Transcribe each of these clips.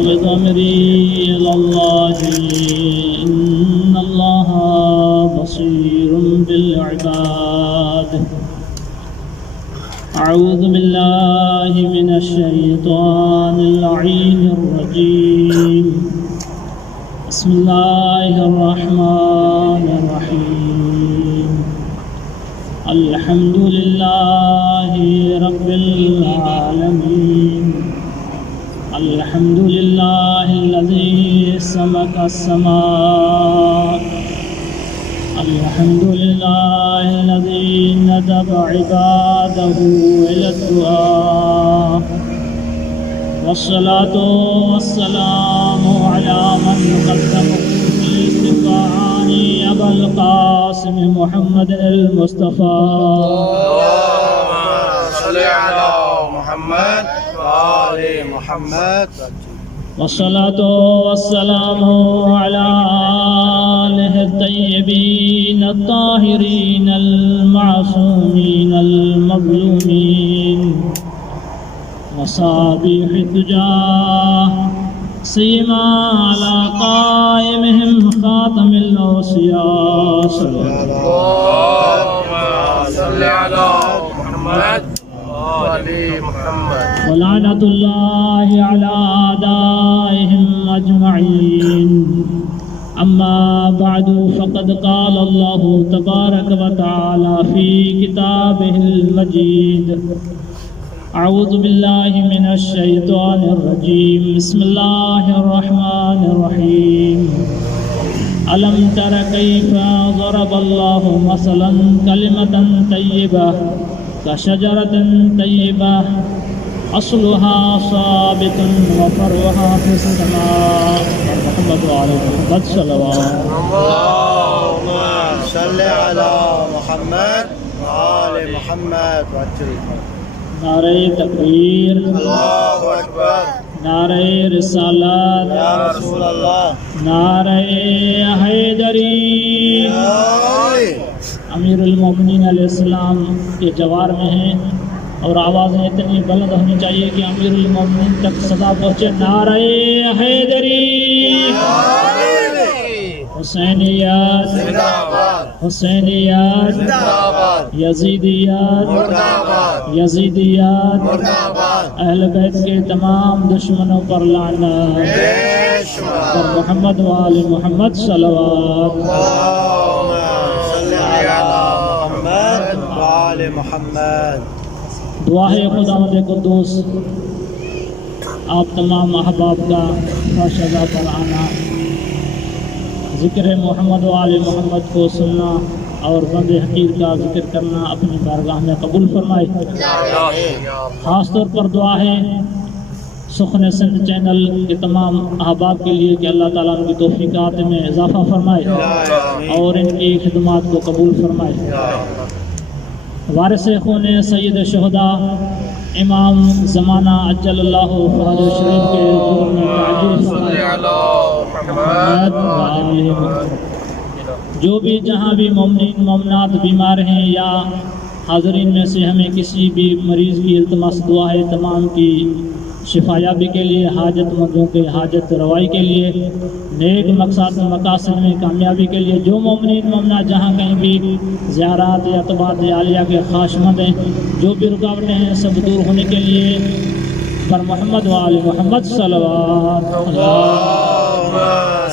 وأفوض أمري إلى الله إن الله بصير بالعباد. أعوذ بالله من الشيطان اللعين الرجيم. بسم الله الرحمن الرحيم. الحمد لله رب العالمين. الحمد لله الذي سمك السماء. الحمد لله الذي ندب عباده إلى الدعاء. والصلاة والسلام على من قدمه في الاستفعان أبا القاسم محمد المصطفى. اللهم صل على محمد وآل محمد. والصلاة والسلام على آله الطيبين الطاهرين المعصومين المظلومين. مصابيح الدجى سيما على قائمهم خاتم الأوصياء. اللهم صل على محمد وآل محمد. ولعنة الله على أعدائهم أجمعين. أما بعد فقد قال الله تبارك وتعالى في كتابه المجيد. أعوذ بالله من الشيطان الرجيم. بسم الله الرحمن الرحيم. ألم تر كيف ضرب الله مثلا كلمة طيبة كشجرة طيبة أصلها ثابت وفرعها في السماء. محمد وعلى محمد صلوات. اللهم صل على محمد وآل محمد وعجل. نعرہ تکبیر، اللہ اکبر. نعرہ رسالت، یا رسول اللہ. نعرہ حیدری. امیر المومنین علیہ السلام کے جوار میں ہیں اور آوازیں اتنی بلند ہونی چاہیے کہ امیر المومنین تک صدا پہنچے. نعرہ حیدری، حسینیت، زندہ باد. حسینیت، زندہ باد. یزیدیت، مردہ باد. یزیدیت. مردہ باد. اہل بیت کے تمام دشمنوں پر لعنت. بے پر شمار. محمد وآل محمد صلوات. اللهم صل على محمد وآل محمد. دعا ہے خداوند قدوس آپ تمام احباب کا فاشدہ پر آنا، ذکر محمد و آل محمد کو سننا اور بند حقیر کا ذکر کرنا اپنی بارگاہ میں قبول فرمائے. خاص طور پر دعا ہے سخن سندھ چینل کے تمام احباب کے لیے کہ اللہ تعالیٰ ان کی توفیقات میں اضافہ فرمائے اور ان کی خدمات کو قبول فرمائے. وارث خون سید شہداء امام زمانہ اجل اللہ فرج شریف کے حضور میں تعجیل فرمائے. جو بھی جہاں بھی مومنین مومنات بیمار ہیں یا حاضرین میں سے ہمیں کسی بھی مریض کی التماس دعا ہے تمام کی شفا یابی کے لیے، حاجت مندوں کے حاجت روائی کے لیے، نیک مقصد مقاصد میں کامیابی کے لیے، جو مومنین مومنات جہاں کہیں بھی زیارات یا طباعت عالیہ کے خواہش مند ہیں، جو بھی رکاوٹیں ہیں سب دور ہونے کے لیے پر محمد و آل محمد صلوات. اللهم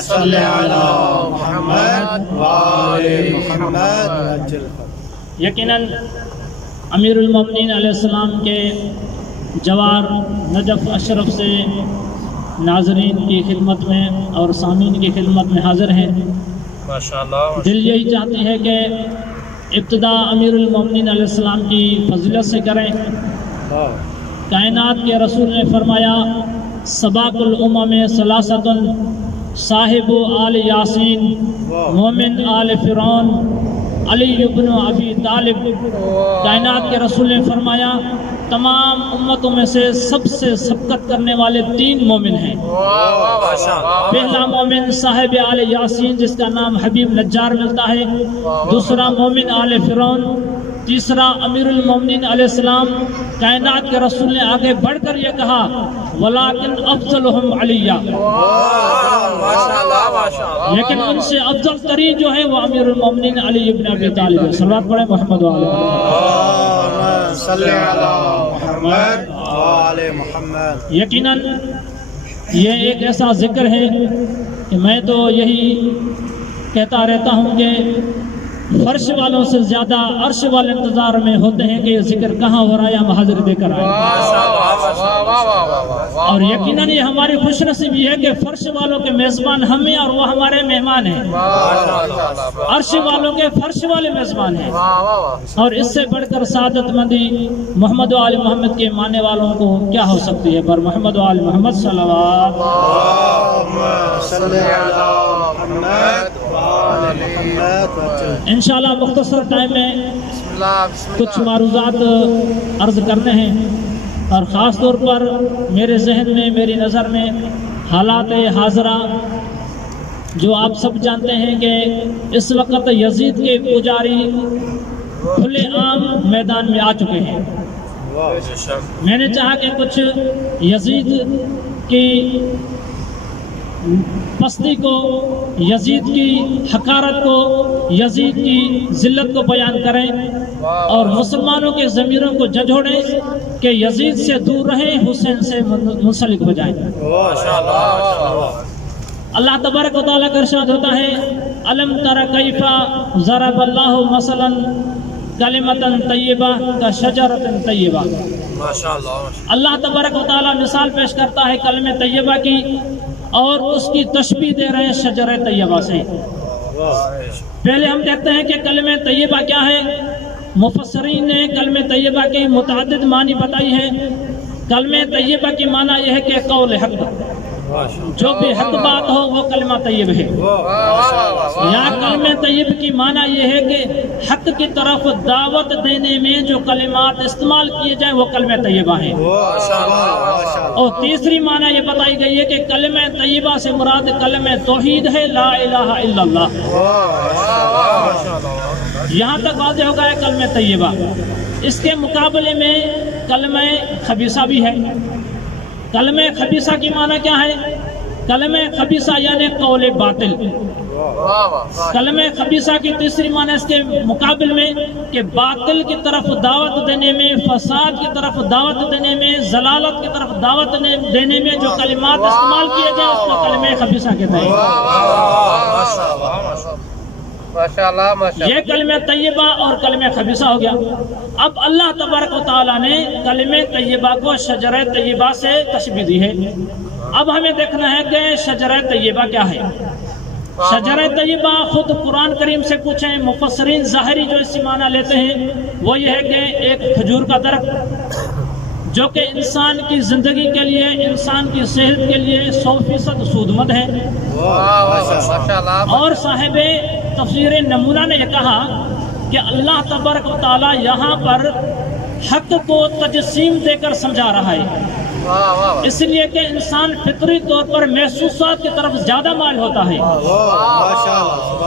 صل على محمد وآل محمد وعجل. یقیناً امیر المومنین علیہ السلام کے جوار نجف اشرف سے ناظرین کی خدمت میں اور سامعین کی خدمت میں حاضر ہیں. ماشاءاللہ. دل یہی چاہتی ہے کہ ابتدا امیر المومنین علیہ السلام کی فضیلت سے کریں. کائنات کے رسول نے فرمایا سباق الامم ثلاثۃ صاحب آل یاسین، مومن آل فرعون، علی ابن ابی طالب. کائنات کے رسول نے فرمایا تمام امتوں میں سے سب سے سبقت کرنے والے 3 مومن ہیں. پہلا مومن صاحب آل یاسین جس کا نام حبیب نجار ملتا ہے، دوسرا مومن آل فرعون، تیسرا امیر المومنین علیہ السلام کائنات کے رسول نے آگے بڑھ کر یہ کہا ولیکن افضلہم علیہ، لیکن ان سے افضل ترین جو ہے وہ امیر المومنین علی ابن ابی طالب ہے۔ صلوات پڑھیں محمد و اللہم صلی علی محمد و آل محمد۔ یقیناً یہ ایک ایسا ذکر ہے کہ میں تو یہی کہتا رہتا ہوں کہ فرش والوں سے زیادہ عرش والے انتظار میں ہوتے ہیں کہ یہ ذکر کہاں ہو رہا ہے، ہم حاضر دے کر آئے۔ اور یقیناً یہ ہماری خوش نصیبی ہے کہ فرش والوں کے میزبان ہم ہیں اور وہ ہمارے مہمان ہیں، عرش والوں کے فرش والے میزبان ہیں۔ اور اس سے بڑھ کر سعادت مندی محمد و آل محمد کے ماننے والوں کو کیا ہو سکتی ہے؟ پر محمد و آل محمد صلوات۔ انشاءاللہ مختصر ٹائم میں کچھ معروضات عرض کرنے ہیں، اور خاص طور پر میرے ذہن میں، میری نظر میں حالات حاضرہ جو آپ سب جانتے ہیں کہ اس وقت یزید کے پجاری کھلے عام میدان میں آ چکے ہیں۔ میں نے چاہا کہ کچھ یزید کی پستی کو، یزید کی حقارت کو، یزید کی ذلت کو بیان کریں اور مسلمانوں کے ضمیروں کو جھنجھوڑیں کہ یزید سے دور رہیں، حسین سے منسلک ہو جائیں۔ اللہ تبارک و تعالیٰ کا ارشاد ہوتا ہے الم تر کیف ضرب اللہ مثلا کلمۃ طیبہ کشجرۃ طیبہ۔ اللہ تبارک و تعالیٰ مثال پیش کرتا ہے کلمہ طیبہ کی، اور اس کی تشبیہ دے رہے ہیں شجرہ طیبہ سے۔ پہلے ہم دیکھتے ہیں کہ کلمہ طیبہ کیا ہے۔ مفسرین نے کلمہ طیبہ کی متعدد معنی بتائی ہے۔ کلمہ طیبہ کی معنی یہ ہے کہ قول حق، جو بھی حق بات ہو وہ کلمہ طیب ہے۔ یا کلمہ طیب کی معنی یہ ہے کہ حق کی طرف دعوت دینے میں جو کلمات استعمال کیے جائیں وہ کلمہ طیبہ ہیں۔ اور تیسری معنی یہ بتائی گئی ہے کہ کلمہ طیبہ سے مراد کلمہ توحید ہے، لا الہ الا اللہ۔ یہاں تک واضح ہو گیا کلمہ طیبہ۔ اس کے مقابلے میں کلمہ خبیثہ بھی ہے۔ کلمہ خبیثہ کی معنی کیا ہے؟ کلمہ خبیثہ یعنی قول باطل۔ کلمہ خبیثہ کی تیسری معنی اس کے مقابل میں کہ باطل کی طرف دعوت دینے میں، فساد کی طرف دعوت دینے میں، ضلالت کی طرف دعوت دینے میں جو کلمات استعمال کیے جائیں اس کو کلمہ خبیثہ کہتے ہیں۔ یہ کلمہ طیبہ اور کلمہ خبیثہ ہو گیا۔ اب اللہ تبارک و تعالیٰ نے کلمہ طیبہ کو شجرہ طیبہ سے تشبیہ دی ہے۔ اب ہمیں دیکھنا ہے کہ شجرہ طیبہ کیا ہے۔ شجرہ طیبہ خود قرآن کریم سے پوچھیں، مفسرین ظاہری جو اس سے معنی لیتے ہیں وہ یہ ہے کہ ایک کھجور کا درخت جو کہ انسان کی زندگی کے لیے، انسان کی صحت کے لیے 100% سودمند ہے۔ اور صاحب تفسیر نمونہ نے یہ کہا کہ اللہ تبارک و تعالیٰ یہاں پر حق کو تجسیم دے کر سمجھا رہا ہے، اس لیے کہ انسان فطری طور پر محسوسات کی طرف زیادہ مائل ہوتا ہے۔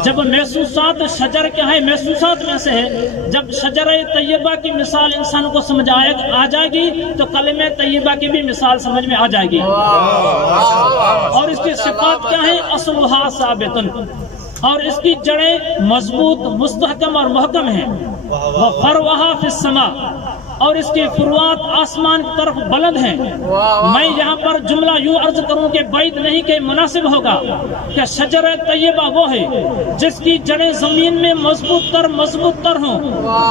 جب محسوسات شجر کیا ہے، محسوسات میں سے ہے، جب شجرہ طیبہ کی مثال انسان کو سمجھ آ جائے گی تو کلمہ طیبہ کی بھی مثال سمجھ میں آ جائے گی۔ اور اس کی صفات کیا ہے؟ اصلھا ثابتن، اور اس کی جڑیں مضبوط، مستحکم اور محکم ہیں۔ وفروھا فی السماء، اور اس کے فروعات آسمان کی طرف بلند ہیں۔ میں یہاں پر جملہ یوں عرض کروں کہ بعید نہیں کہ مناسب ہوگا کہ شجرہ طیبہ وہ ہے جس کی جڑیں زمین میں مضبوط تر ہوں۔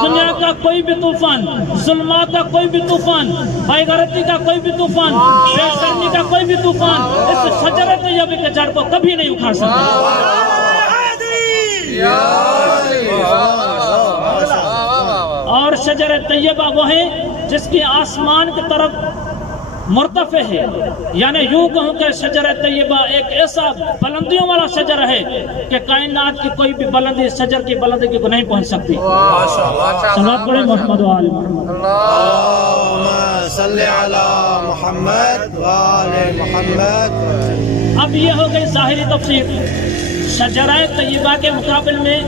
دنیا کا کوئی بھی طوفان، ظلمات کا کوئی بھی طوفان، بے غیرتی کا کوئی بھی طوفان، بے شرمی کا کوئی بھی طوفان اس شجرہ طیبہ کے جڑ کو کبھی نہیں اکھاڑ سکتا۔ اور شجر طیبہ وہ ہے جس کی آسمان کی طرف مرتفع ہے، یعنی یوں کہوں کہ شجر طیبہ ایک ایسا بلندیوں والا شجر ہے کہ کائنات کی کوئی بھی بلندی شجر کی بلندی کو نہیں پہنچ سکتی۔ صلوات پڑھیں محمد و آل محمد۔ اللہم صلی علی محمد و آل محمد۔ اب یہ ہو گئی ظاہری تفسیر۔ شجرہ طیبہ کے مقابل میں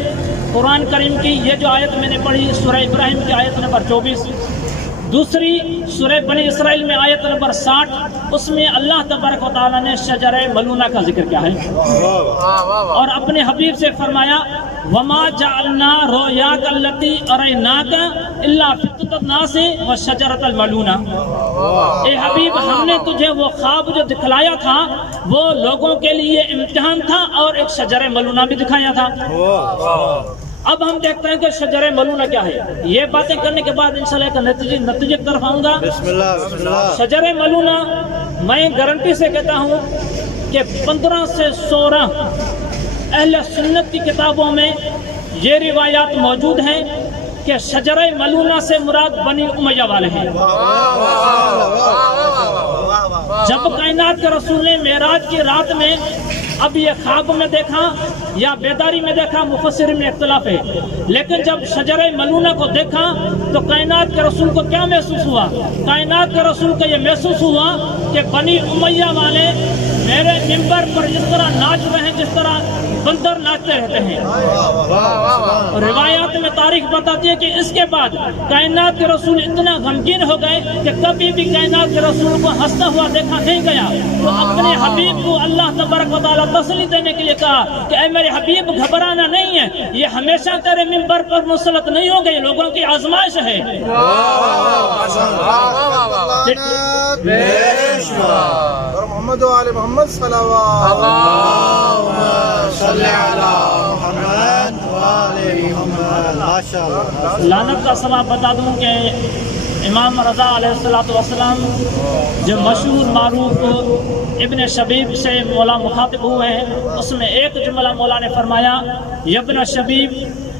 قرآن کریم کی یہ جو آیت میں نے پڑھی سورہ ابراہیم کی آیت نمبر 24، دوسری سورہ بنی اسرائیل میں آیت نمبر 60، اس میں اللہ تبارک و تعالیٰ نے شجر ملونہ کا ذکر کیا ہے اور اپنے حبیب سے فرمایا وما جعلنا رؤیاک التی اریناک الا فتنۃ الناس وشجرۃ الملونہ، اے حبیب ہم نے تجھے وہ خواب جو دکھلایا تھا وہ لوگوں کے لیے امتحان تھا اور ایک شجر ملونہ بھی دکھایا تھا۔ اب ہم دیکھتے ہیں کہ شجر ملونہ کیا ہے۔ یہ باتیں کرنے کے بعد انشاءاللہ ایک نتیجے کی طرف آؤں گا۔ بسم اللہ۔ شجر ملونہ میں گارنٹی سے کہتا ہوں کہ 15 سے 16 اہل سنت کی کتابوں میں یہ روایات موجود ہیں کہ شجر ملونہ سے مراد بنی امیہ والے ہیں۔ جب کائنات کے رسول نے معراج کی رات میں اب یہ خواب میں دیکھا یا بیداری میں دیکھا، مفسر میں اختلاف ہے، لیکن جب شجر ملونہ کو دیکھا تو کائنات کے رسول کو کیا محسوس ہوا؟ کائنات کے رسول کو یہ محسوس ہوا کہ بنی امیہ والے میرے منبر پر جس طرح ناچ رہے ہیں جس طرح بندر ناچتے رہتے ہیں۔ روایات میں تاریخ بتاتی ہے کہ اس کے بعد کائنات کے رسول اتنا غمگین ہو گئے کہ کبھی بھی کائنات کے رسول کو ہنستا ہوا دیکھا نہیں گیا۔ تو اپنے حبیب کو اللہ تبارک و تعالیٰ تسلی دینے کے لیے کہا کہ اے میرے حبیب گھبرانا نہیں ہے، یہ ہمیشہ تیرے منبر پر مسلط نہیں ہو گئی، لوگوں کی آزمائش ہے۔ محمد و آل محمد صلوات اللہم صلی علی محمد و آل محمد۔ ماشاءاللہ۔ لعنت کا سبب بتا دوں کہ امام رضا علیہ السلام جو مشہور معروف ابن شبیب سے مولا مخاطب ہوئے ہیں، اس میں ایک جملہ مولا نے فرمایا یا ابن شبیب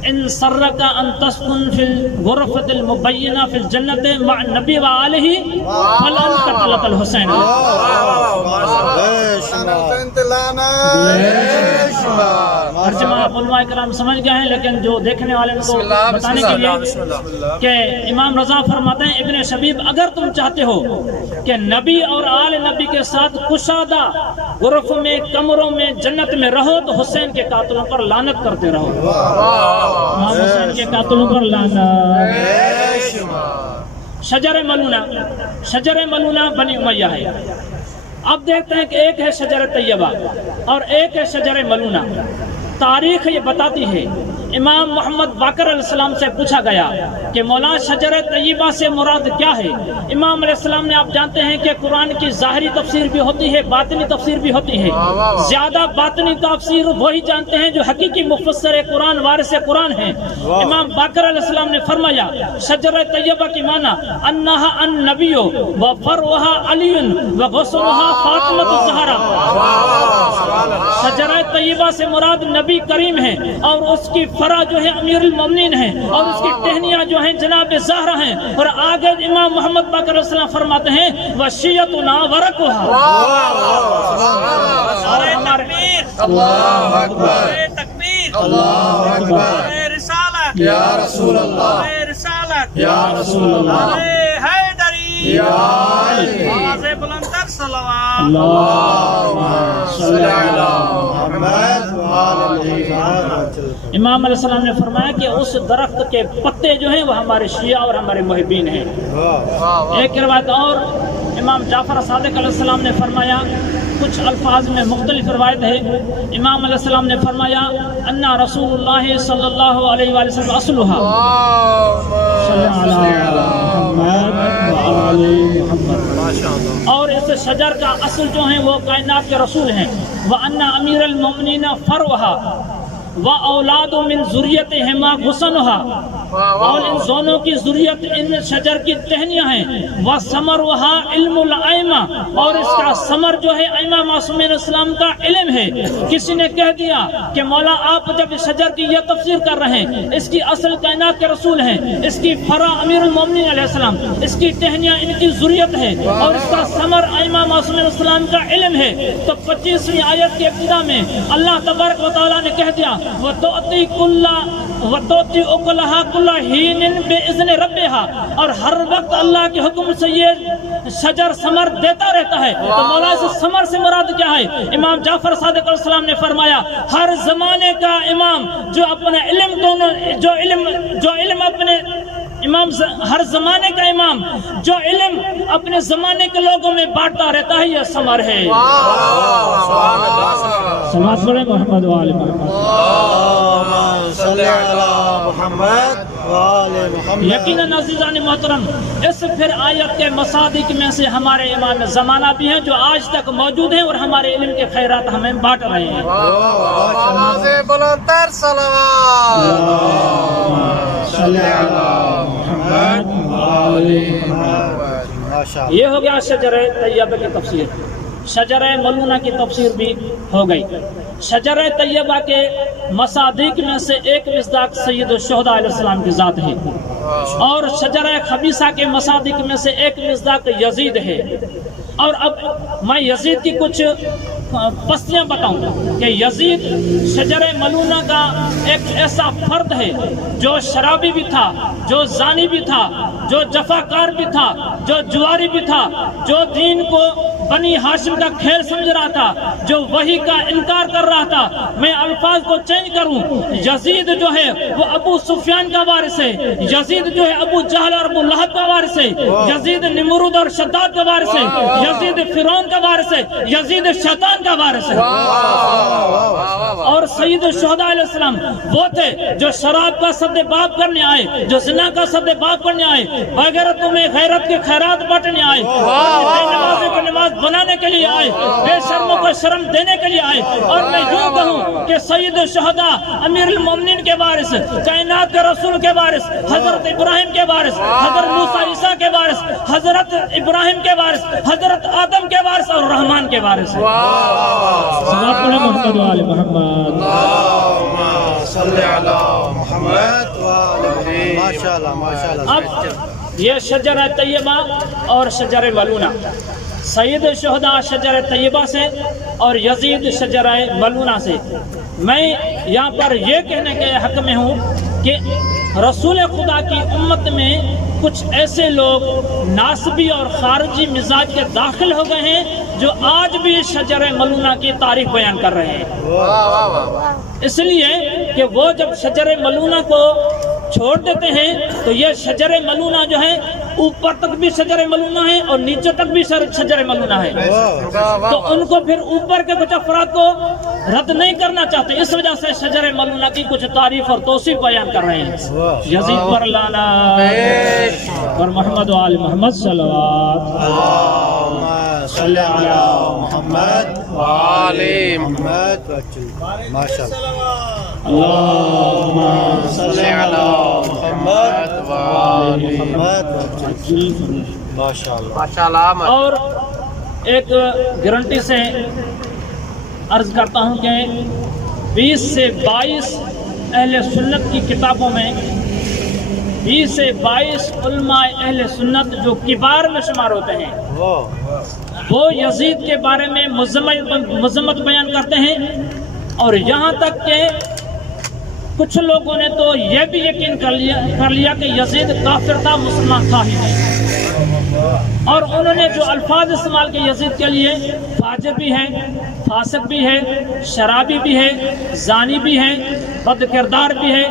ان سرک ان تسکن فی الغرفۃ المبینہ فی الجنت مع النبی و آلہ فلانت طلت الحسین۔ ترجمہ علماء کرام سمجھ گئے ہیں، لیکن جو دیکھنے والے کو بتانے کے لیے کہ امام رضا فرماتے ہیں ابن شبیب اگر تم چاہتے ہو کہ نبی اور آل نبی کے ساتھ کشادہ غرف میں کمروں میں جنت میں رہو تو حسین کے قاتلوں پر لعنت کرتے رہو۔ امام حسین کے قاتلوں پر لعنت۔ شجر ملونہ بنی امیہ ہے۔ اب دیکھتے ہیں کہ ایک ہے شجر طیبہ اور ایک ہے شجر ملونہ۔ تاریخ یہ بتاتی ہے امام محمد باقر علیہ السلام سے پوچھا گیا کہ مولا شجر طیبہ سے مراد کیا ہے؟ امام علیہ السلام نے آپ جانتے ہیں کہ قرآن کی ظاہری تفسیر بھی ہوتی ہے، باطنی تفسیر بھی ہوتی ہے۔ زیادہ باطنی تفسیر وہی جانتے ہیں جو حقیقی مفسر قرآن وارث قرآن ہیں۔ امام باقر علیہ السلام نے فرمایا شجر طیبہ کی معنی انہا النبی و فروہا علی و غصنہا فاطمہ الزہرا۔ شجر طیبہ سے مراد نبی کریم ہے اور اس کی فرا جو ہے امیر المومنین ہے اور اس کی ٹہنیاں جو ہیں جناب زہرا ہیں۔ اور آگے امام محمد باقر علیہ السلام فرماتے ہیں وشیتنا ورقها۔ اللہ اکبر، تکبیر، اللہ اکبر، رسالت یا رسول اللہ، رسالت یا رسول اللہ، حیدری، یا علی، آواز بلندر صلوات۔ اللہم صلی علی محمد و آل محمد۔ امام علیہ السلام نے فرمایا کہ اس درخت کے پتے جو ہیں وہ ہمارے شیعہ اور ہمارے محبین ہیں۔ ایک روایت اور امام جعفر صادق علیہ السلام نے فرمایا، کچھ الفاظ میں مختلف روایت ہے، امام علیہ السلام نے فرمایا انا رسول اللہ صلی اللہ علیہ وآلہ وسلم اصلها صلی علی محمد و آل محمد۔ اور اس شجر کا اصل جو ہیں وہ کائنات کے رسول ہیں۔ وَأَنَّ أَمِيرَ الْمُؤْمِنِينَ فَرْوَهَا وَأَوْلَادُ مِنْ ذُرِّيَّتِهِمَا غُصَنُهَا، اور ان دونوں کی ذریت ان شجر کی ٹہنیاں ہیں۔ وَثَمَرُهَا عِلْمُ الْأَئِمَّةِ، اور اس کا ثمر جو ہے ائمہ معصومین اسلام کا علم ہے۔ کسی نے کہہ دیا کہ مولا آپ جب شجر کی یہ تفسیر کر رہے ہیں، اس کی اصل کائنات کے رسول ہیں، اس کی فرا امیر المومنین علیہ السلام، اس کی ٹہنیاں ان کی ذریت ہے اور اس کا ثمر ائمہ معصومین اسلام کا علم ہے، تو 25ویں آیت کی ابتدا میں اللہ تبارک و تعالیٰ نے کہہ دیا وتؤتی اکلھا کل حین باذن ربھا، اور ہر وقت اللہ کے حکم سے یہ شجر ثمر دیتا رہتا ہے۔ تو مولانا سے ثمر سے مراد کیا ہے؟ امام جعفر صادق علیہ السلام نے فرمایا ہر زمانے کا امام جو اپنا علم اپنے امام، ہر زمانے کا امام جو علم اپنے زمانے کے لوگوں میں بانٹتا رہتا ہے، یہ ثمر ہے۔ صلوات پڑھیں محمد وآل محمد۔ یقیناً عزیزان محترم، اس پھر آیت کے مصادیق میں سے ہمارے امام زمانہ بھی ہیں جو آج تک موجود ہیں اور ہمارے علم کے خیرات ہمیں بانٹ رہے ہیں۔ بلندر یہ ہو گیا شجر طیبہ کی تفسیر۔ شجر ملونہ کی تفسیر بھی ہو گئی۔ شجر طیبہ کے مصادیق میں سے ایک مصداق سید الشہداء علیہ السلام کی ذات ہے، اور شجر خبیثہ کے مصادیق میں سے ایک مصداق یزید ہے۔ اور اب میں یزید کی کچھ پستیاں بتاؤں کہ یزید شجر ملونہ کا ایک ایسا فرد ہے جو شرابی بھی تھا، جو زانی بھی تھا، جو جفاکار بھی تھا، جو جواری بھی تھا، جو دین کو بنی ہاشم کا کھیل سمجھ رہا تھا، جو وحی کا انکار کر رہا تھا۔ میں الفاظ کو چینج کروں، یزید جو ہے وہ ابو سفیان کا وارث ہے، یزید جو ہے ابو جہل اور ابو لہب کا وارث ہے، یزید نمرود اور شداد کا وارث ہے، یزید فرعون کا وارث ہے، یزید شیطان کا وارث ہے۔ اور سید الشہداء علیہ السلام وہ تھے جو شراب کا سد باب کرنے آئے، جو زنا کا سد باب کرنے آئے، بغیرتوں میں غیرت کے خیرات بانٹنے آئے، بے نمازوں کو نماز بنانے کے لیے آئے، بے شرموں کو شرم دینے کے لیے آئے۔ اور میں یوں کہوں کہ سید الشہداء امیر المومنین کے وارث، کائنات کے رسول کے وارث، حضرت ابراہیم کے وارث، حضرت موسیٰ عیسیٰ کے وارث، حضرت ابراہیم کے وارث، حضرت آدم کے وارث اور رحمان کے وارث ہیں۔ صلوات پڑھیں محمد وآل محمد۔ اب یہ شجر طیبہ اور شجر ملونہ، سید الشہداء شجر طیبہ سے اور یزید شجر ملونہ سے، میں یہاں پر یہ کہنے کے حق میں ہوں کہ رسول خدا کی امت میں کچھ ایسے لوگ ناسبی اور خارجی مزاج کے داخل ہو گئے ہیں جو آج بھی شجر ملونہ کی تاریخ بیان کر رہے ہیں، اس لیے کہ وہ جب شجر ملونہ کو چھوڑ دیتے ہیں تو یہ شجر ملونہ جو ہے اوپر تک بھی شجر ملونہ ہے اور نیچے تک بھی شجر ملونہ ہے، تو ان کو پھر اوپر کے کچھ افراد کو رد نہیں کرنا چاہتے، اس وجہ سے شجر ملونہ کی کچھ تعریف اور توصیف بیان کر رہے ہیں۔ یزید پر لانا اور محمد و آل محمد صلوات صلی علی محمد وآل محمد اللہم صلی علی محمد وآل محمد ماشاءاللہ۔ اور ایک گارنٹی سے عرض کرتا ہوں کہ 20 سے 22 اہل سنت کی کتابوں میں 20 سے 22 علماء اہل سنت جو کبار میں شمار ہوتے ہیں وہ یزید کے بارے میں مذمت بیان کرتے ہیں، اور یہاں تک کہ کچھ لوگوں نے تو یہ بھی یقین کر لیا کہ یزید کافر تھا، مسلمان تھا ہی نہیں، اور انہوں نے جو الفاظ استعمال کیے یزید کے لیے، فاجر بھی ہے، فاسق بھی ہے، شرابی بھی ہے، زانی بھی ہے، بد کردار بھی ہے،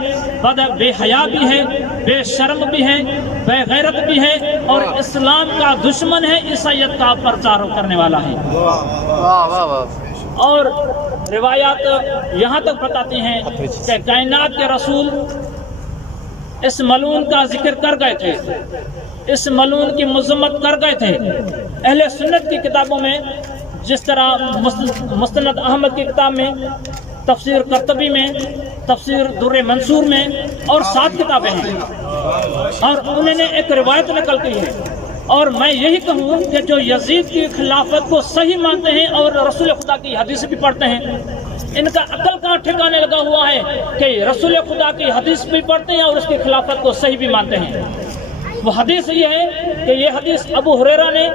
بے حیا بھی ہے، بے شرم بھی ہے، بے غیرت بھی ہے، اور اسلام کا دشمن ہے، عیسائیت کا پرچار کرنے والا ہے۔ اور روایات یہاں تک بتاتی ہیں کہ کائنات کے رسول اس ملعون کا ذکر کر گئے تھے، اس ملعون کی مذمت کر گئے تھے۔ اہل سنت کی کتابوں میں جس طرح مسند احمد کی کتاب میں، تفسیر قرطبی میں، تفسیر در منصور میں اور 7 کتابیں ہیں، اور انہوں نے ایک روایت نقل کی ہے۔ اور میں یہی کہوں کہ جو یزید کی خلافت کو صحیح مانتے ہیں اور رسول خدا کی حدیث بھی پڑھتے ہیں، ان کا عقل کہاں ٹھکانے لگا ہوا ہے کہ رسول خدا کی حدیث بھی پڑھتے ہیں اور اس کی خلافت کو صحیح بھی مانتے ہیں۔ وہ حدیث یہ ہے کہ یہ حدیث ابو ہریرہ نے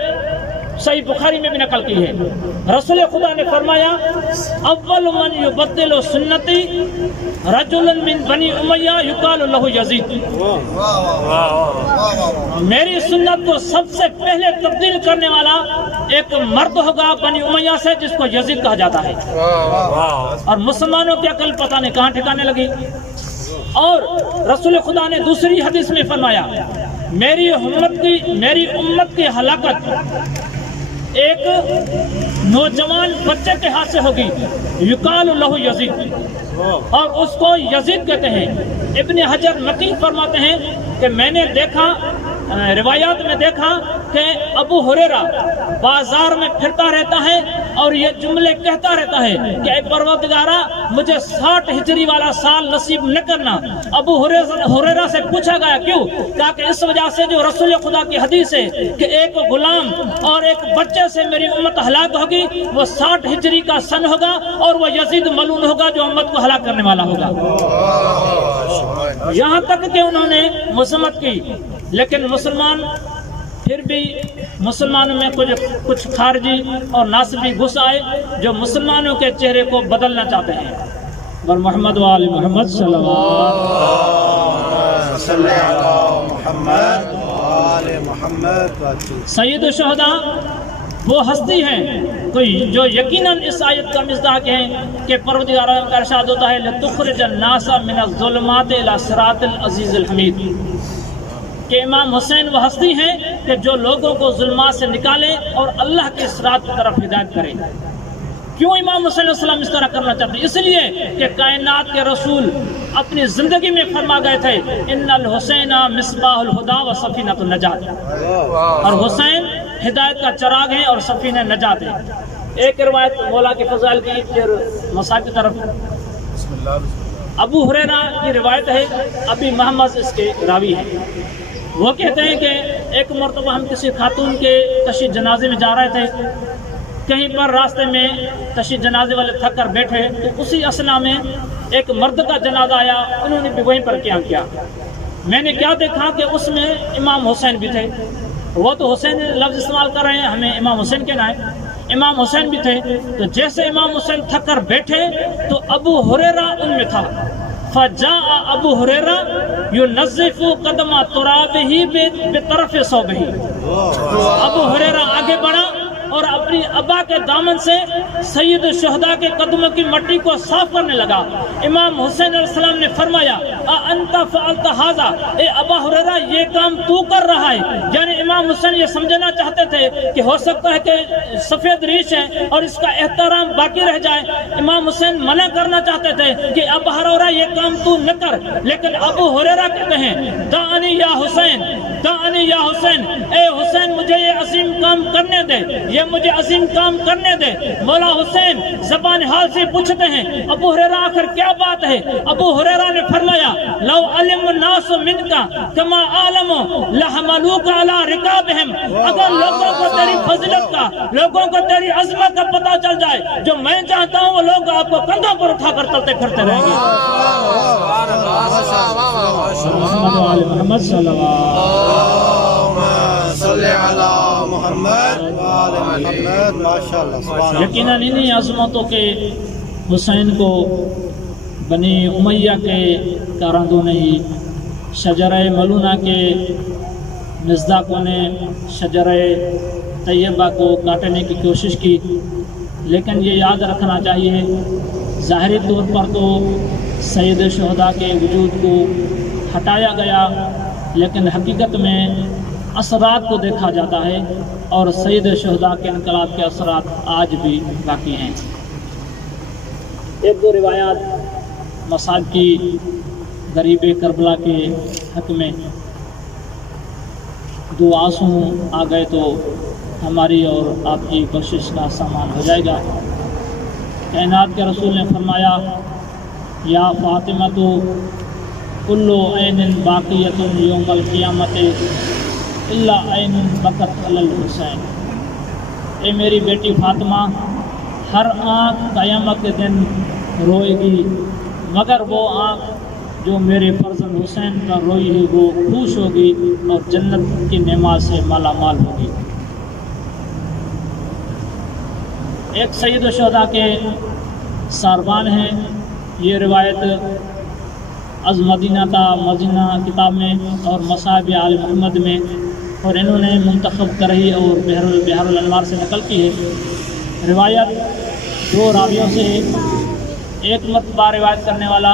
صحیح بخاری میں بھی نقل کی ہے، رسول خدا نے فرمایا اول من یبدل سنتی رجل من بنی امیہ یقال لہ یزید، میری سنت کو سب سے پہلے تبدیل کرنے والا ایک مرد ہوگا بنی امیہ سے جس کو یزید کہا جاتا ہے۔ اور مسلمانوں کی عقل پتہ نہیں کہاں ٹھکانے لگی۔ اور رسول خدا نے دوسری حدیث میں فرمایا میری امت کی ہلاکت ایک نوجوان بچے کے ہاتھ سے ہوگی، یقال لہ یزید، اور اس کو یزید کہتے ہیں۔ ابن حجر مکی فرماتے ہیں کہ میں نے دیکھا، روایات میں دیکھا کہ ابو ہریرہ بازار میں پھرتا رہتا ہے اور یہ جملے کہتا رہتا ہے کہ اے پروردگارا مجھے 60 ہجری والا سال نصیب نہ کرنا۔ ابو ہریرہ سے پوچھا گیا کیوں؟ کہا کہ اس وجہ سے جو رسول خدا کی حدیث ہے کہ ایک غلام اور ایک بچے سے میری امت ہلاک ہوگی، وہ 60 ہجری کا سن ہوگا اور وہ یزید ملعون ہوگا جو امت کو ہلاک کرنے والا ہوگا۔ یہاں تک کہ انہوں نے مذمت کی، لیکن مسلمان پھر بھی مسلمانوں میں کچھ خارجی اور ناصبی گھس آئے جو مسلمانوں کے چہرے کو بدلنا چاہتے ہیں۔ اور محمد و آل محمد صلی اللہ علیہ وسلم۔ سید الشہداء وہ ہستی ہیں کوئی جو یقیناً اس آیت کا مصداق ہے کہ پروردگار کا ارشاد ہوتا ہے لتخرج الناس من الظلمات الى صراط العزیز الحمید، کہ امام حسین وہ ہستی ہیں کہ جو لوگوں کو ظلمات سے نکالے اور اللہ کے صراط کی طرف ہدایت کرے۔ کیوں امام حسین علیہ السلام اس طرح کرنا چاہتے ہیں؟ اس لیے کہ کائنات کے رسول اپنی زندگی میں فرما گئے تھے ان الحسین مصباح الہدی و سفینۃ النجات، اور حسین ہدایت کا چراغ ہے اور سفینہ نجات ہے۔ ایک روایت مولا کے فضائل کی پھر مصاحب کی طرف ابو ہریرہ کی روایت ہے، ابی محمد اس کے راوی ہیں۔ وہ کہتے ہیں کہ ایک مرتبہ ہم کسی خاتون کے تشییع جنازے میں جا رہے تھے، کہیں پر راستے میں تشییع جنازے والے تھک کر بیٹھے تو اسی اثنا میں ایک مرد کا جنازہ آیا، انہوں نے بھی وہیں پر قیام کیا۔ میں نے کیا دیکھا کہ اس میں امام حسین بھی تھے، وہ تو حسین لفظ استعمال کر رہے ہیں، ہمیں امام حسین کہنا ہے، امام حسین بھی تھے۔ تو جیسے امام حسین تھک کر بیٹھے تو ابو ہریرہ ان میں تھا، فجاء ابو ہریرہ ينظف قدم ترابہ بطرف ثوبہ، ابو ہریرہ آگے بڑھا اور اپنی ابا کے دامن سے سید الشہداء کے قدموں کی مٹی کو صاف کرنے لگا۔ امام حسین علیہ السلام نے فرمایا انت فعلت ھذا، اے ابا ہریرہ یہ کام تو کر رہا ہے؟ یعنی امام حسین یہ سمجھنا چاہتے تھے کہ ہو سکتا ہے کہ سفید ریش ہے اور اس کا احترام باقی رہ جائے۔ امام حسین منع کرنا چاہتے تھے کہ ابا ہریرہ یہ کام تو نہ کر، لیکن ابو ہریرہ کہتے ہیں دعنی یا حسین، دعنی یا حسین، اے حسین مجھے یہ عظیم کام کرنے دے، یہ مجھے عظیم کام کرنے دے۔ مولا حسین زبان حال سے پوچھتے ہیں ابو ہریرہ آخر کیا بات ہے؟ ابو ہریرہ نے فرمایا لو علم الناس منک کما اعلم لحملوک علی رکابہم، اگر لوگوں کو تیری فضیلت کا، لوگوں کو تیری عظمت کا پتہ چل جائے، جو میں چاہتا ہوں وہ لوگ آپ کو کندھوں پر اٹھا کر چلتے پھرتے رہیں گے۔ محمد صلی اللہ یقیناً انہی عظمتوں کے حسین کو بنی امیہ کے کارندوں نے ہی شجرہ ملونہ کے مصداقوں نے شجرہ طیبہ کو کاٹنے کی کوشش کی، لیکن یہ یاد رکھنا چاہیے ظاہری طور پر تو سید الشہداء کے وجود کو ہٹایا گیا، لیکن حقیقت میں اثرات کو دیکھا جاتا ہے اور سید الشہداء کے انقلاب کے اثرات آج بھی باقی ہیں۔ ایک دو روایات مصعب کی غریب کربلا کے حق میں، دو آنسو آ گئے تو ہماری اور آپ کی بخشش کا سامان ہو جائے گا۔ کائنات کے رسول نے فرمایا یا فاطمہ تو کل عین باقیۃ یوم القیامت الا عین بکت علی الحسین، اے میری بیٹی فاطمہ ہر آنکھ قیامت کے دن روئے گی مگر وہ آنکھ جو میرے فرزند حسین پر روئی ہے وہ خوش ہوگی اور جنت کی نعمت سے مالا مال ہوگی۔ ایک سید الشہداء کے ساربان ہیں. یہ روایت از مدینہ تا مدینہ کتاب میں اور مصائب آل محمد میں، اور انہوں نے منتخب کرہی اور بحر الانوار سے نقل کی ہے. روایت دو راویوں سے ہے. ایک مرتبہ روایت کرنے والا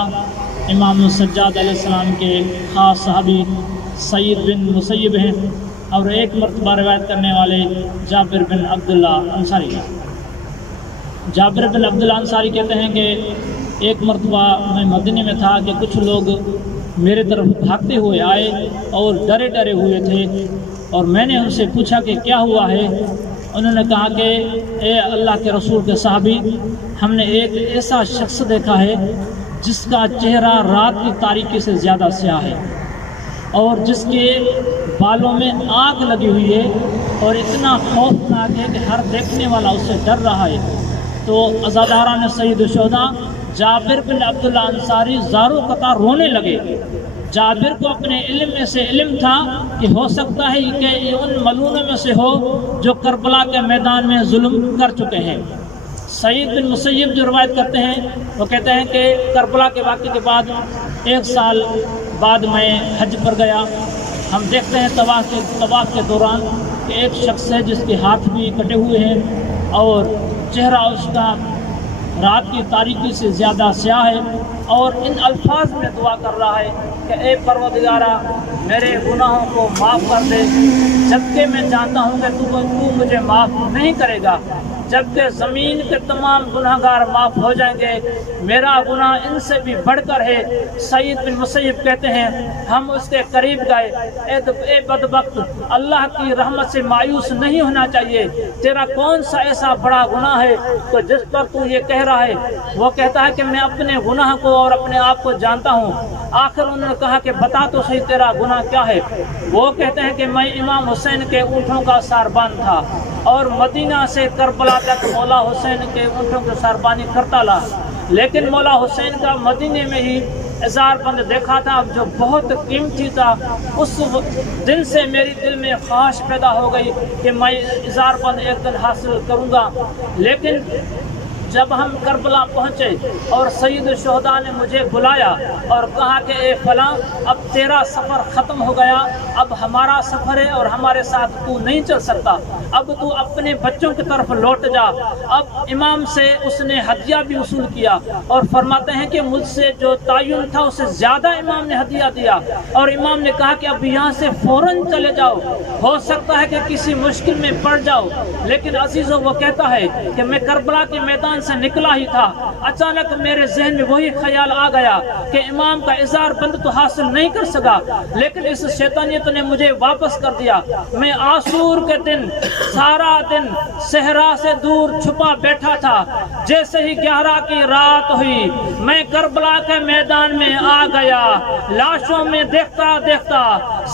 امام سجاد علیہ السلام کے خاص صحابی سعید بن مسیب ہیں، اور ایک مرتبہ روایت کرنے والے جابر بن عبداللہ انصاری. جابر بن عبداللہ انصاری کہتے ہیں کہ ایک مرتبہ میں مدینے میں تھا کہ کچھ لوگ میرے طرف بھاگتے ہوئے آئے اور ڈرے ڈرے ہوئے تھے، اور میں نے ان سے پوچھا کہ کیا ہوا ہے. انہوں نے کہا کہ اے اللہ کے رسول کے صحابی، ہم نے ایک ایسا شخص دیکھا ہے جس کا چہرہ رات کی تاریکی سے زیادہ سیاہ ہے، اور جس کے بالوں میں آگ لگی ہوئی ہے، اور اتنا خوفناک ہے کہ ہر دیکھنے والا اس سے ڈر رہا ہے. تو عزاداران سید الشہداء جابر بن عبداللہ انصاری زارو قطع رونے لگے. جابر کو اپنے علم میں سے علم تھا کہ ہو سکتا ہے کہ یہ ان ملعونوں میں سے ہو جو کربلا کے میدان میں ظلم کر چکے ہیں. سعید بن مسیب جو روایت کرتے ہیں وہ کہتے ہیں کہ کربلا کے واقعے کے بعد 1 سال بعد میں حج پر گیا. ہم دیکھتے ہیں طواف کے دوران کہ ایک شخص ہے جس کے ہاتھ بھی کٹے ہوئے ہیں اور چہرہ اس کا رات کی تاریکی سے زیادہ سیاہ ہے، اور ان الفاظ میں دعا کر رہا ہے کہ اے پروردگارہ میرے گناہوں کو معاف کر دے، جبکہ میں جانتا ہوں کہ تو مجھے معاف نہیں کرے گا. جبکہ زمین کے تمام گناہ گار معاف ہو جائیں گے، میرا گناہ ان سے بھی بڑھ کر ہے. سعید بن مسیب کہتے ہیں ہم اس کے قریب گئے. اے بدبخت، اللہ کی رحمت سے مایوس نہیں ہونا چاہیے. تیرا کون سا ایسا بڑا گناہ ہے تو جس پر تو یہ کہہ رہا ہے؟ وہ کہتا ہے کہ میں اپنے گناہ کو اور اپنے آپ کو جانتا ہوں. آخر انہوں نے کہا کہ بتا تو صحیح تیرا گناہ کیا ہے. وہ کہتے ہیں کہ میں امام حسین کے اونٹوں کا ساربان تھا، اور مدینہ سے کربلا تک مولا حسین کے اونٹوں کی ساربانی کرتا رہا، لیکن مولا حسین کا مدینے میں ہی ازار بند دیکھا تھا جو بہت قیمتی تھا. اس دن سے میری دل میں خواہش پیدا ہو گئی کہ میں ازار بند ایک دن حاصل کروں گا. لیکن جب ہم کربلا پہنچے اور سید الشہداء نے مجھے بلایا اور کہا کہ اے فلاں، اب تیرا سفر ختم ہو گیا، اب ہمارا سفر ہے اور ہمارے ساتھ تو نہیں چل سکتا، اب تو اپنے بچوں کی طرف لوٹ جا. اب امام سے اس نے ہدیہ بھی وصول کیا، اور فرماتے ہیں کہ مجھ سے جو تعین تھا اس سے زیادہ امام نے ہدیہ دیا، اور امام نے کہا کہ اب یہاں سے فوراً چلے جاؤ، ہو سکتا ہے کہ کسی مشکل میں پڑ جاؤ. لیکن عزیزو، وہ کہتا ہے کہ میں کربلا کے میدان سے نکلا ہی تھا، اچانک میرے ذہن میں وہی خیال آ گیا کہ امام کا ازار بند تو حاصل نہیں کر سکا، لیکن اس شیطانیت نے مجھے واپس کر دیا. میں عاشور کے دن سارا دن صحرا سے دور چھپا بیٹھا تھا. جیسے ہی 11 کی رات ہوئی میں کربلا کے میدان میں آ گیا. لاشوں میں دیکھتا دیکھتا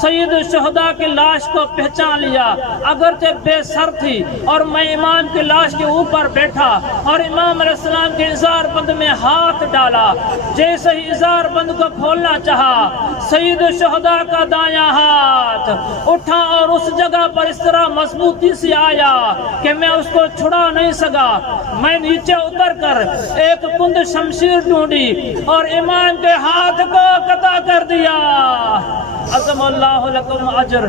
سید الشہداء کی لاش کو پہچان لیا، اگرچہ بے سر تھی، اور میں امام کی لاش کے اوپر بیٹھا اور امام علیہ السلام کے ازار بند میں ہاتھ ڈالا. جیسے ہی ازار بند کو کھولنا چاہا، سید الشہداء کا دایاں ہاتھ اٹھا اور اس جگہ پر اس طرح مضبوطی سے آیا کہ میں اس کو چھڑا نہیں سکا. میں نیچے اتر کر ایک کند شمشیر ڈھونڈی اور امام کے ہاتھ کو قطع کر دیا. عظم اللہ لکم اجر.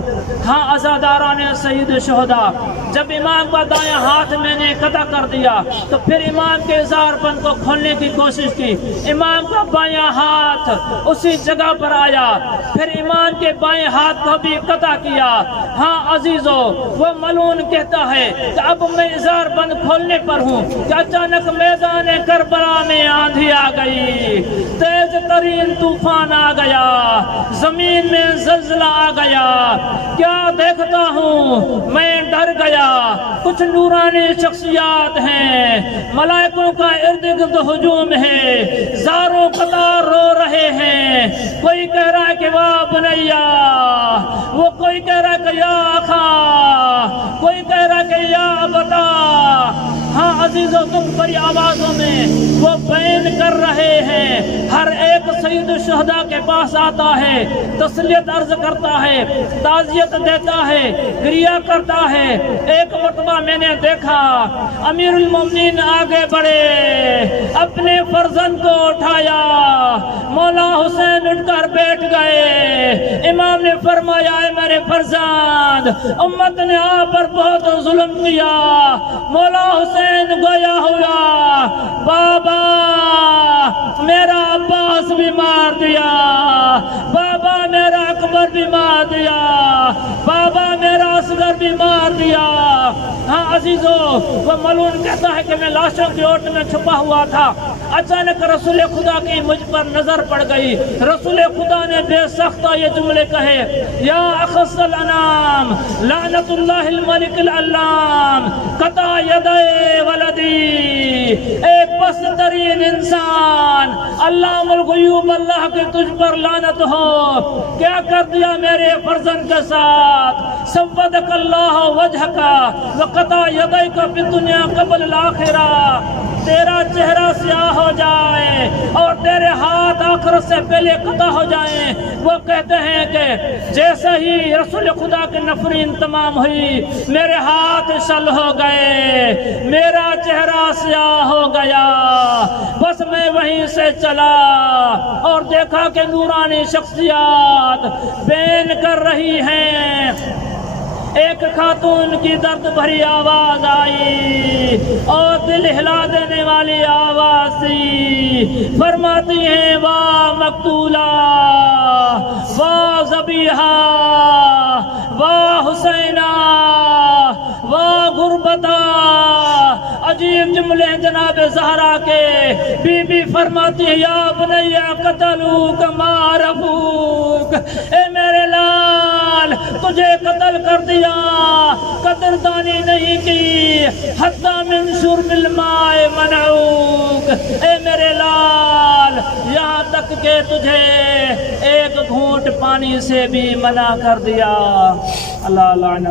ہاں عزاداران سید الشہداء، جب امام کا دایاں ہاتھ میں نے قطع کر دیا تو پھر امام کے ازار بند کو کھولنے کی کوشش کی. امام کا بایاں ہاتھ اسی جگہ پر آیا، پھر امام کے بائیں ہاتھ کو بھی قطع کیا. ہاں عزیزو، وہ ملعون کہتا ہے کہ اب میں ازار بند کھولنے پر ہوں کہ اچانک میدان کربلا میں آندھی آ گئی، تیز ترین طوفان آ گیا، زمین میں زلزلہ آ گیا. کیا دیکھتا ہوں، میں ڈر گیا. کچھ نورانی شخصیات ہیں، ملائکوں کا ارد گرد ہجوم ہے، زاروں قطار رو رہے ہیں. کوئی کہہ رہا ہے کہ واہ بنیا، وہ کوئی کہہ رہا ہے کہ یا اخا، کوئی کہہ رہا ہے کہ یا ابتا. ہاں عزیز عزیزوں تم بڑی آوازوں میں وہ بیان کر رہے ہیں. ہر ایک سید الشہداء کے پاس آتا ہے, تسلیت عرض کرتا ہے, تعزیت دیتا ہے, گریہ کرتا ہے. ایک مرتبہ میں نے دیکھا امیر المومنین آگے بڑھے, اپنے فرزند کو اٹھایا, مولا حسین اٹھ کر بیٹھ گئے. امام نے فرمایا اے میرے فرزند, امت نے آپ پر بہت ظلم کیا. مولا حسین گویا ہوا, بابا میرا عباس بھی مار دیا, بابا میرا اکبر بھی مار دیا, بابا میرا اصغر بھی مار دیا. ہاں عزیزو, وہ ملعون کہتا ہے کہ میں لاشوں کی اوٹ میں چھپا ہوا تھا, اچانک رسول خدا کی مجھ پر نظر پڑ گئی. رسول خدا نے بے سخت یہ جملے کہے, یا اخص الانام لعنت اللہ الملک العلام قطع یدے ولدی. ایک پست ترین انسان, علام الغیوب, اللہ کی تجھ پر لعنت ہو, کیا کر دیا میرے فرزند کے ساتھ. سودک اللہ وجہک وقطع یدیک فی الدنیا قبل الاخرہ. تیرا چہرہ سیاہ ہو جائے اور تیرے ہاتھ آخرت سے پہلے قطع ہو جائیں. وہ کہتے ہیں کہ جیسے ہی رسول خدا کی نفرین تمام ہوئی, میرے ہاتھ شل ہو گئے, میرا چہرہ سیاہ ہو گیا. بس میں وہیں سے چلا اور دیکھا کہ نورانی شخصیات بیان کر رہی ہیں. ایک خاتون کی درد بھری آواز آئی اور دل ہلا دینے والی آواز تھی. فرماتی ہیں واہ مقتولہ, واہ ذبیحہ, واہ حسینہ, واہ غربتہ. عجیب جملے ہیں جناب زہرا کے. بی بی فرماتی ہے یا بنیا قتلوک ما رفوک, اے میرے لال تجھے قتل کر دیا, قدردانی نہیں کی. حتی من شرب الماء منعوک, اے میرے لال یہاں تک کہ تجھے ایک گھونٹ پانی سے بھی منع کر دیا. اللہ لعنت.